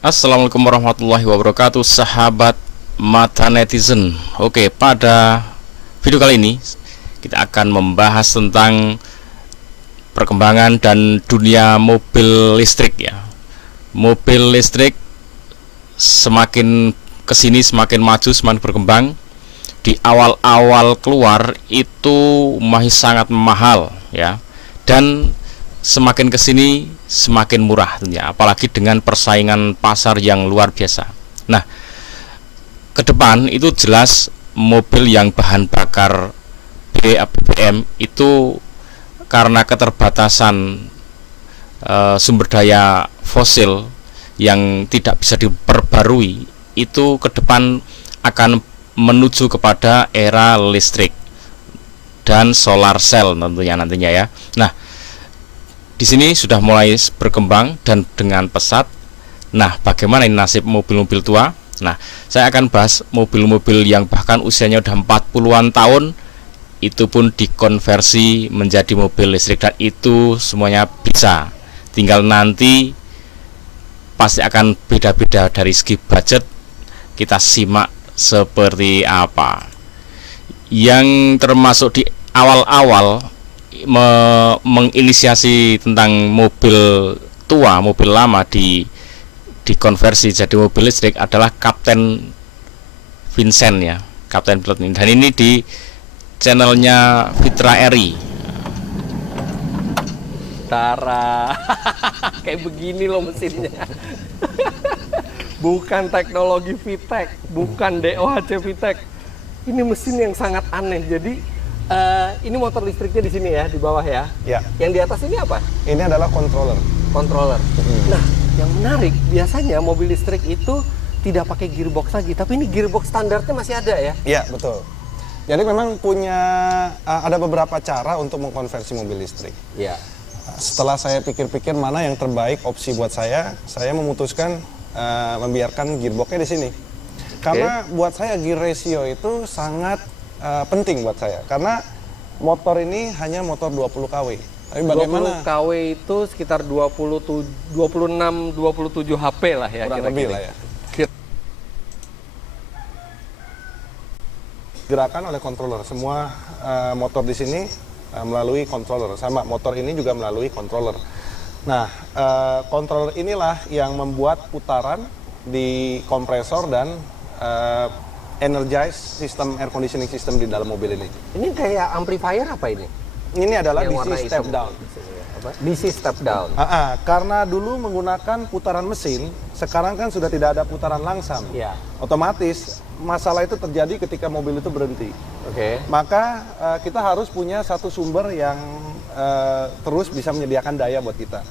Assalamualaikum warahmatullahi wabarakatuh, sahabat mata netizen. Oke, pada video kali ini kita akan membahas tentang perkembangan dan dunia mobil listrik ya. Mobil listrik semakin kesini semakin maju, semakin berkembang. Di awal-awal keluar itu masih sangat mahal ya, dan semakin kesini semakin murah tentunya, apalagi dengan persaingan pasar yang luar biasa. Nah, ke depan itu jelas mobil yang bahan bakar BBM itu karena keterbatasan sumber daya fosil yang tidak bisa diperbarui, itu ke depan akan menuju kepada era listrik dan solar cell nantinya ya. Nah, di sini sudah mulai berkembang dan dengan pesat. Nah, bagaimana ini nasib mobil-mobil tua? Nah, saya akan bahas mobil-mobil yang bahkan usianya udah 40-an tahun, itu pun dikonversi menjadi mobil listrik, dan itu semuanya bisa. Tinggal nanti pasti akan beda-beda dari segi budget. Kita simak seperti apa. Yang termasuk di awal-awal menginisiasi tentang mobil tua, mobil lama dikonversi jadi mobil listrik adalah Kapten Vincent ya, Kapten Pilot ini. Dan ini di channelnya Fitra Eri. Tara, kayak begini loh mesinnya. Bukan teknologi VTEC, bukan DOHC VTEC. Ini mesin yang sangat aneh. Jadi ini motor listriknya di sini ya, di bawah ya. Ya. Yang di atas ini apa? Ini adalah controller. Controller. Nah, yang menarik biasanya mobil listrik itu tidak pakai gearbox lagi, tapi ini gearbox standarnya masih ada ya? Iya, betul. Jadi memang punya ada beberapa cara untuk mengkonversi mobil listrik. Iya. Setelah saya pikir-pikir mana yang terbaik opsi buat saya memutuskan membiarkan gearboxnya di sini. Karena buat saya gear ratio itu sangat penting buat saya, karena motor ini hanya motor 20 kW. Tapi bagaimana 20 kW itu sekitar 26 27 HP lah ya, kurang kira-kira. lebih lah ya. Gerakan oleh controller. Semua motor di sini melalui controller. Sama motor ini juga melalui controller. Nah, controller inilah yang membuat putaran di kompresor dan energize sistem air conditioning system di dalam mobil ini. Ini kayak amplifier apa ini? Ini adalah Yang warna DC step hitam. down. Apa? DC step down. Karena dulu menggunakan putaran mesin, sekarang kan sudah tidak ada putaran langsam. Iya. Otomatis masalah itu terjadi ketika mobil itu berhenti. Oke. Maka kita harus punya satu sumber yang terus bisa menyediakan daya buat kita.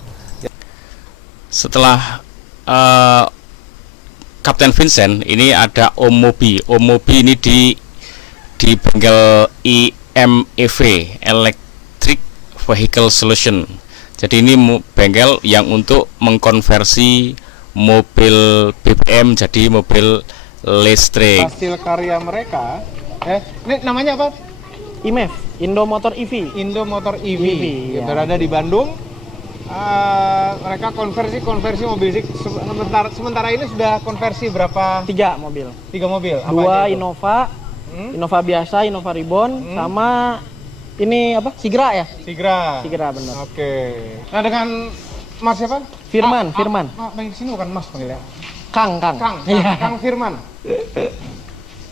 Setelah Kapten Vincent ini ada Om Mobi. Om Mobi ini di bengkel IMEV, Electric Vehicle Solution. Jadi ini bengkel yang untuk mengkonversi mobil BBM jadi mobil listrik. Hasil karya mereka, ini namanya apa? IMEV, Indo Motor EV. Indo Motor EV, ya. berada di Bandung. Mereka konversi mobil listrik. Sementara ini sudah konversi berapa? 3 mobil. 3 mobil. Apa 2 aja itu? Innova, Innova biasa, Innova Ribbon, sama ini apa? Sigra ya? Sigra. Sigra benar. Oke. Nah, dengan Mas siapa? Firman, Firman. Main sini bukan Mas panggilnya. Kang. Iya. Kang Firman.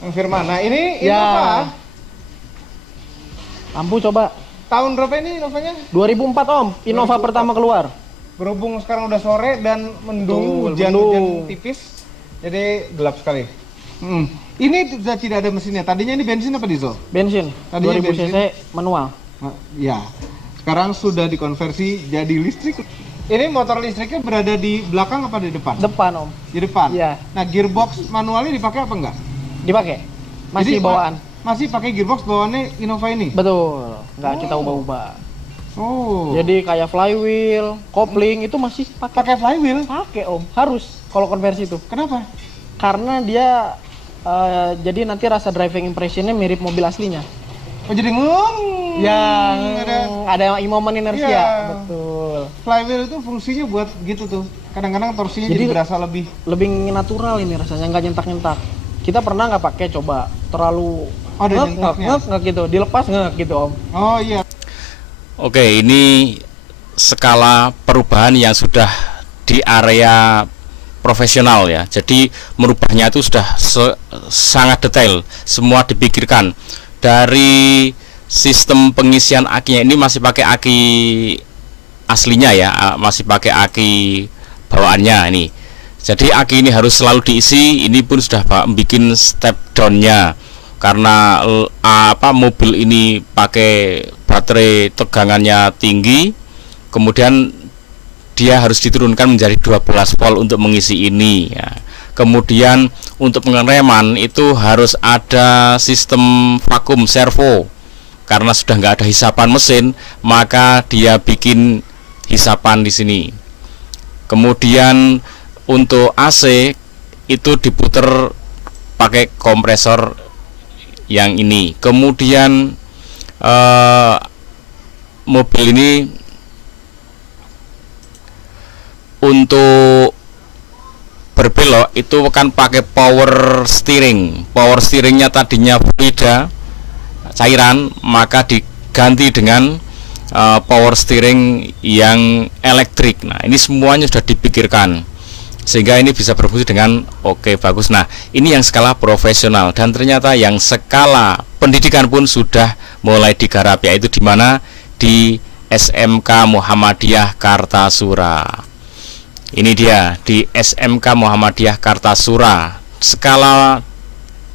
Kang Firman. Nah, ini Ya. Innova. Lampu coba. Tahun berapa ini Innovanya? 2004 Om, Innova pertama keluar. Berhubung sekarang udah sore dan mendung, Betul, hujan mendung. tipis, jadi gelap sekali. Ini sudah tidak ada mesinnya. Tadinya ini bensin apa diesel? Bensin, Tadinya 2000 bensin. cc manual. Nah, ya, sekarang sudah dikonversi jadi listrik. Ini motor listriknya berada di belakang apa di depan? Depan Om, Di depan. Iya. Nah, gearbox manualnya dipakai apa enggak? dipakai. Masih Jadi, bawaan. Masih pakai gearbox bawaannya Innova ini. Betul, nggak kita ubah-ubah. Oh. Jadi kayak flywheel, kopling itu masih pakai flywheel? pakai Om, harus kalau konversi itu. Kenapa? Karena dia jadi nanti rasa driving impressionnya mirip mobil aslinya. Oh, jadi Yang ada momen inersia, Iya. betul. flywheel itu fungsinya buat gitu tuh. Kadang-kadang torsinya Jadi jadi berasa lebih. Lebih natural ini rasanya, nggak nyentak-nyentak. Kita pernah nggak pakai coba terlalu Ada nyentaknya. ngek gitu, dilepas ngek gitu Om. Oh iya. Oke, ini skala perubahan yang sudah di area profesional ya. Jadi merubahnya itu sudah sangat detail, semua dipikirkan. Dari sistem pengisian akinya ini masih pakai aki aslinya ya, masih pakai aki bawaannya ini. Jadi aki ini harus selalu diisi. Ini pun sudah bikin step down-nya karena mobil ini pakai baterai tegangannya tinggi, kemudian dia harus diturunkan menjadi 12 volt untuk mengisi ini ya. Kemudian untuk pengereman itu harus ada sistem vakum servo, karena sudah nggak ada hisapan mesin, maka dia bikin hisapan di sini. Kemudian untuk AC itu diputer pakai kompresor yang ini. Kemudian mobil ini untuk berbelok itu kan pakai power steering. Power steeringnya tadinya fluida cairan, maka diganti dengan power steering yang elektrik. Nah, ini semuanya sudah dipikirkan sehingga ini bisa berfungsi dengan oke, bagus. Nah, ini yang skala profesional, dan ternyata yang skala pendidikan pun sudah mulai digarap, yaitu di mana di SMK Muhammadiyah Kartasura. Ini dia di SMK Muhammadiyah Kartasura. Skala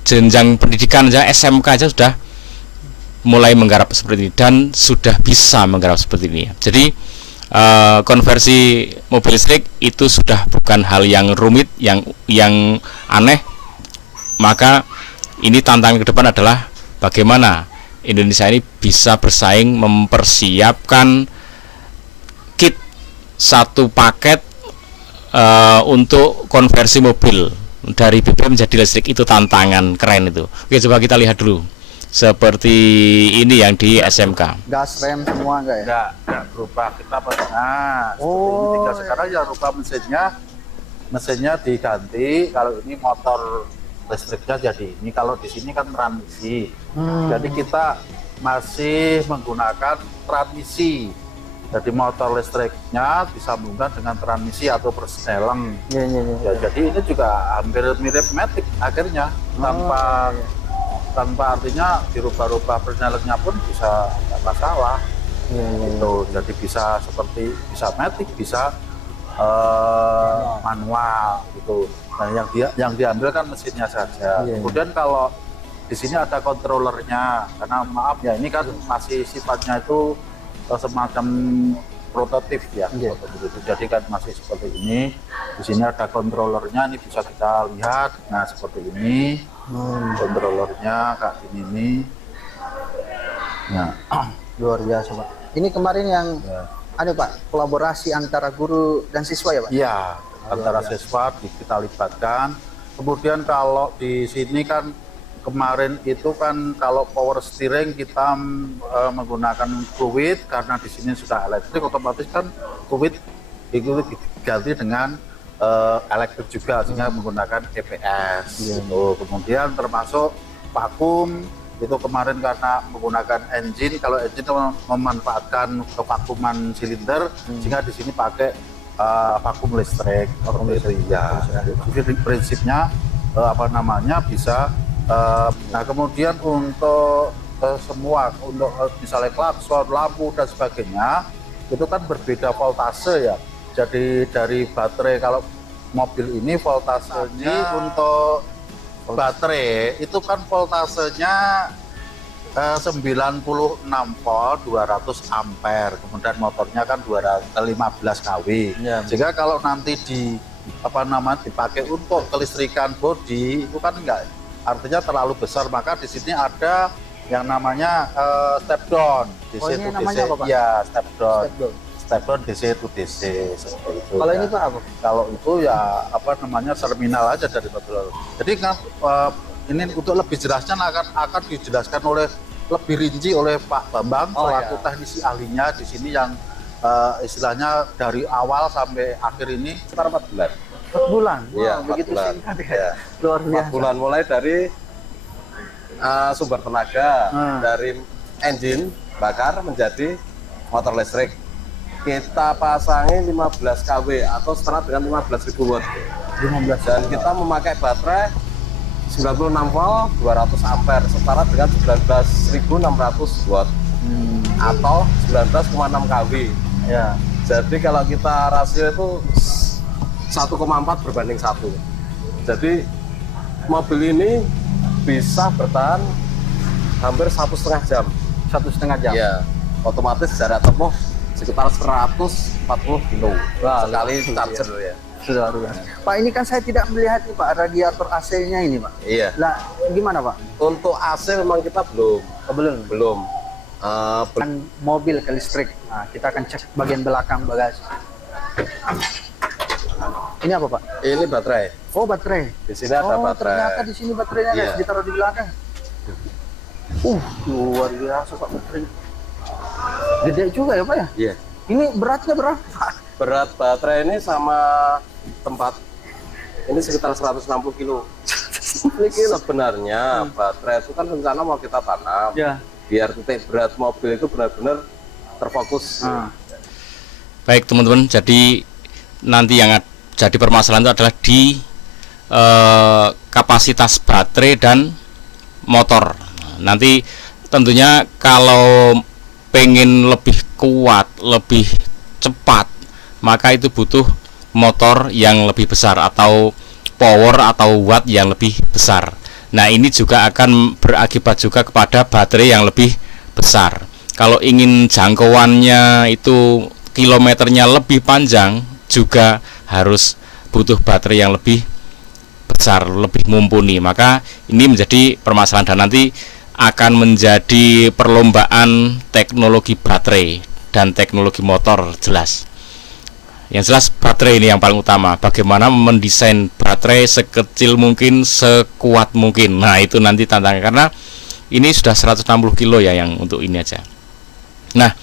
jenjang pendidikan aja SMK aja sudah mulai menggarap seperti ini dan sudah bisa menggarap seperti ini. Jadi konversi mobil listrik itu sudah bukan hal yang rumit, yang aneh. Maka ini tantangan ke depan adalah bagaimana Indonesia ini bisa bersaing mempersiapkan kit satu paket untuk konversi mobil dari BBM menjadi listrik. Itu tantangan keren itu. Oke, coba kita lihat dulu seperti ini yang di SMK. Gas rem semua enggak ya? Enggak berubah. Kita seperti ini tinggal sekarang ya rubah mesinnya diganti. Kalau ini motor listriknya jadi ini, kalau di sini kan transmisi. Jadi kita masih menggunakan transmisi. Jadi motor listriknya disambungkan dengan transmisi atau persneleng. Ya, jadi ini juga hampir mirip matic akhirnya, tanpa artinya dirubah-rubah persnelengnya pun bisa tidak masalah. Gitu. Jadi bisa seperti bisa matic, bisa manual gitu. Nah, yang diambil kan mesinnya saja. Kemudian kalau di sini ada controllernya, karena maaf ya ini kan masih sifatnya itu semacam prototipe ya. Jadi kan masih seperti ini. Di sini ada controllernya, ini bisa kita lihat. Nah, seperti ini. Controllernya kayak ini. Nah, Luar biasa Pak. Ini kemarin yang ada Pak, kolaborasi antara guru dan siswa ya Pak? iya, antara siswa kita libatkan. Kemudian kalau di sini kan kemarin itu kan kalau power steering kita menggunakan fluid, karena di sini sudah elektrik, otomatis kan fluid itu diganti dengan elektrik juga, sehingga menggunakan EPS. Gitu. Kemudian termasuk vakum itu kemarin karena menggunakan engine, kalau engine memanfaatkan kevakuman silinder, sehingga di sini pakai vakum listrik. Ya. Jadi prinsipnya bisa. Nah, kemudian untuk semua, untuk misalnya klakson, lampu dan sebagainya, itu kan berbeda voltase ya. Jadi dari baterai, kalau mobil ini voltasenya untuk baterai itu kan voltasenya 96 volt 200 ampere, kemudian motornya kan 215 kW. Sehingga kalau nanti dipakai untuk kelistrikan bodi itu kan enggak, artinya terlalu besar, maka di sini ada yang namanya step down DC to DC. Ya, step down DC to DC seperti itu. Kalau ini Pak apa? Kalau itu ya terminal aja dari mobil. Jadi kan ini untuk lebih jelasnya akan dijelaskan lebih rinci oleh Pak Bambang selaku teknisi ahlinya di sini yang istilahnya dari awal sampai akhir ini sekitar 4 bulan. 4 bulan. Iya, Wah, 4 begitu bulan. singkat ya. Iya. Luar 4 biasa. bulan mulai dari sumber tenaga, Hmm. dari engine bakar menjadi motor listrik. Kita pasangi 15 kW atau setara dengan 15.000 watt. 15. Dan kita memakai baterai 96 volt 200 ampere setara dengan 19.600 watt atau 19,6 kW. Ya. Jadi kalau kita rasio itu 1,4 berbanding 1. Jadi mobil ini bisa bertahan hampir 1,5 jam. 1,5 jam. Ya, otomatis jarak tempuh sekitar 140 kilo sekali charger ya. Sudah luar biasa. Pak, ini kan saya tidak melihat nih Pak radiator AC-nya ini Pak. Iya. Lah, gimana Pak? Untuk AC memang kita belum. Oh, belum. Belum. Kan mobil ke listrik. Nah, kita akan cek bagian belakang bagasi. Ini apa Pak? Ini baterai. Oh, baterai. Di sini ada Oh, baterai. ternyata di sini baterainya guys, Iya. ditaruh di belakang. Luar biasa Pak baterainya. Gede juga ya Pak ya? Iya. Ini beratnya berapa? Berat baterai ini sama tempat ini sekitar 160 kilo. Sebenarnya baterai itu kan rencana mau kita tanam. Ya. Biar titik berat mobil itu benar-benar terfokus. Baik teman-teman, jadi nanti yang jadi permasalahan itu adalah di kapasitas baterai dan motor. Nanti tentunya kalau pengen lebih kuat, lebih cepat, maka itu butuh motor yang lebih besar atau power atau watt yang lebih besar. Nah, ini juga akan berakibat juga kepada baterai yang lebih besar. Kalau ingin jangkauannya itu kilometernya lebih panjang, juga harus butuh baterai yang lebih besar, lebih mumpuni. Maka ini menjadi permasalahan dan nanti akan menjadi perlombaan teknologi baterai dan teknologi motor jelas. Yang jelas baterai ini yang paling utama. Bagaimana mendesain baterai sekecil mungkin, sekuat mungkin. Nah, itu nanti tantangan karena ini sudah 160 kilo ya yang untuk ini aja. Nah,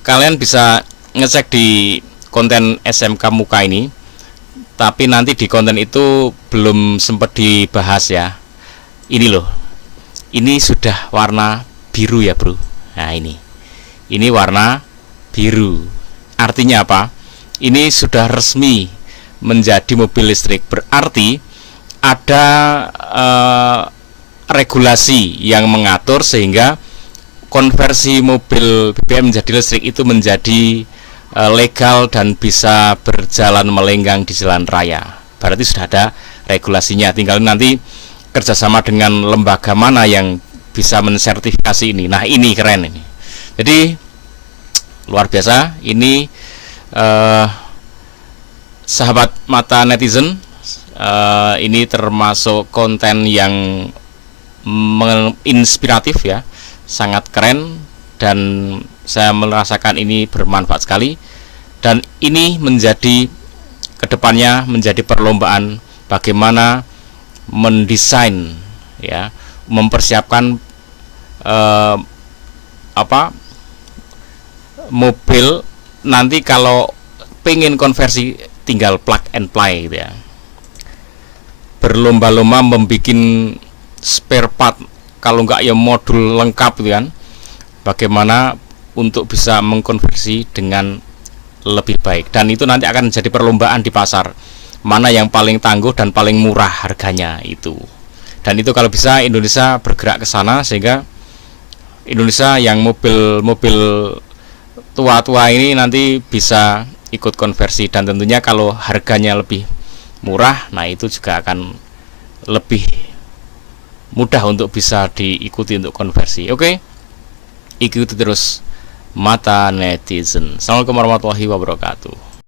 kalian bisa ngecek di konten SMK Muka ini. Tapi nanti di konten itu belum sempat dibahas ya. Ini loh. Ini sudah warna biru ya, Bro. Nah, ini warna biru. Artinya apa? Ini sudah resmi menjadi mobil listrik. Berarti ada regulasi yang mengatur sehingga konversi mobil BBM menjadi listrik itu menjadi legal dan bisa berjalan melenggang di jalan raya. Berarti sudah ada regulasinya. Tinggal nanti kerjasama dengan lembaga mana yang bisa mensertifikasi ini. Nah, ini keren ini. Jadi luar biasa. Ini sahabat mata netizen, ini termasuk konten yang inspiratif ya, sangat keren dan saya merasakan ini bermanfaat sekali. Dan ini menjadi kedepannya menjadi perlombaan bagaimana mendesain ya, mempersiapkan mobil nanti kalau pengen konversi tinggal plug and play gitu ya. Berlomba-lomba membuat spare part, kalau enggak ya modul lengkap gitu kan. Bagaimana untuk bisa mengkonversi dengan lebih baik, dan itu nanti akan jadi perlombaan di pasar. Mana yang paling tangguh dan paling murah harganya itu. Dan itu kalau bisa Indonesia bergerak ke sana sehingga Indonesia yang mobil-mobil tua-tua ini nanti bisa ikut konversi, dan tentunya kalau harganya lebih murah, nah itu juga akan lebih mudah untuk bisa diikuti untuk konversi. Oke, ikuti terus Mata Netizen. Assalamualaikum warahmatullahi wabarakatuh.